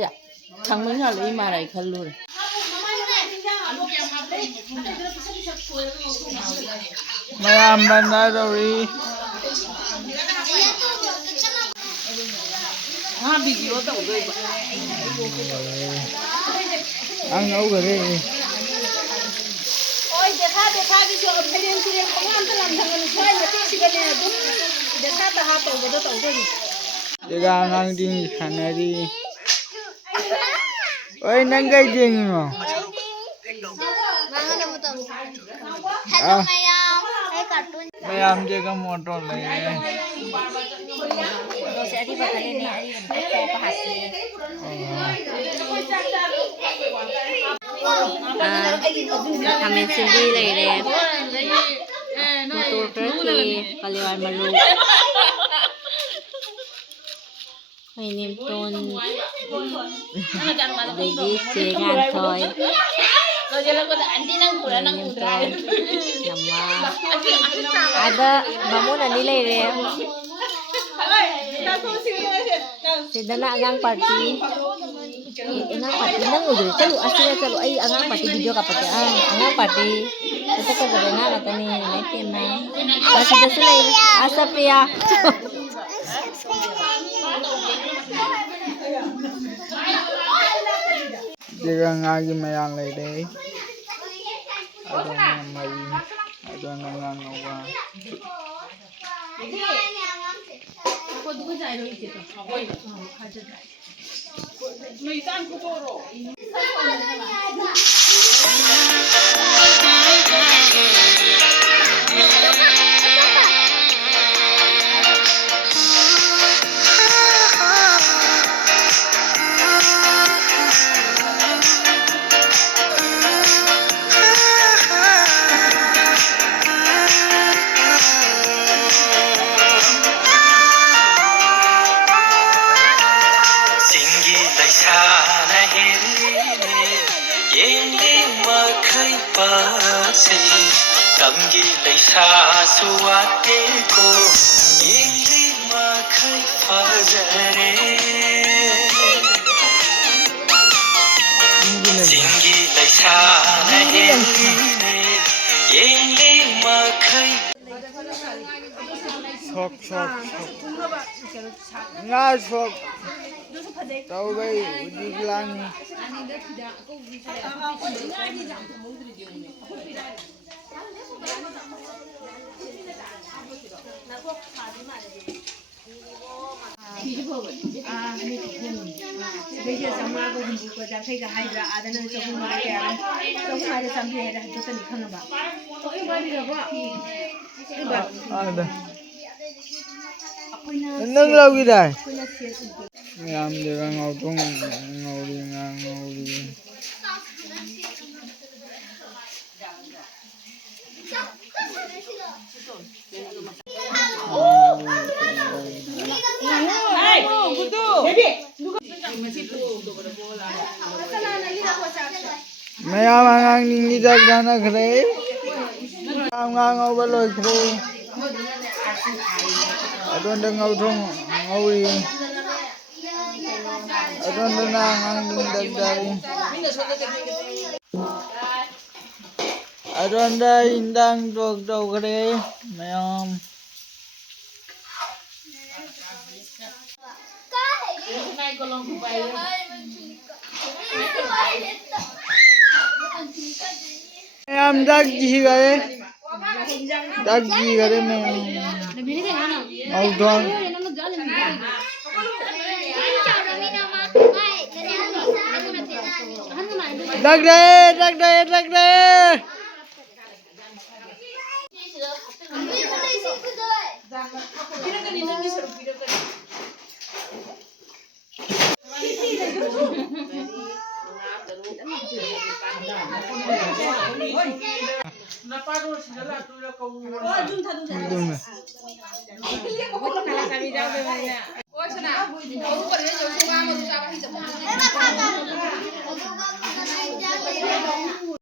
야, 장문이 이 말아이 갈로래. Mayam bandadori. 비디오 tàu rồi. Ăn nấu rồi đi. Ôi, để khá đi cho phải lên kia không ăn cái làm thằng nó xoay mà cái gì này đúng. Để khá ta hạ tàu đó tàu thôi. Để ra ngang đi khăn này đi. Ôi nâng cây chừng mà. Hello Mayam, hey cartoon. Mayam je ka motor lai. Rồi sẽ đi vào cái này đi mình có hati. Kami sendiri lagi motor pergi Kaliwan Malu. Ini ton jadi cengan toy. Nama ada bangunan nilai deh. Sedana agang party. Agang party nang udah celu asli celu ay agang party video kapag agang party. Kita ka na kata ni naikin na. Kasi dah sila asap ya. Jika ngagi mayang lai deh. Ada yang mai. Ada yang ngawa. Kamgi lai sa suwate ko yili ma khai fazare singi lai sa na hele yili ma khai Sok. Nga sok. Tao bay di lang. Bây giờ xong mà tôi dùng của trang thấy cả hai là ada nên trong mai cái trong mai là xong thì là tôi sẽ không làm tôi mai được Ada. Nâng lâu cái này. Mayam je ka ngau tung ngau di. Mayam ang ningi jag dana kre. Ngau baloi kre. Adon deng ngau tung ngau di. Adon deng ang ding dag dari. Adon da indang dog kre. Mayam. Mayam dag ji gare. Dag ji gare mayam. Ngau tung. Dag de.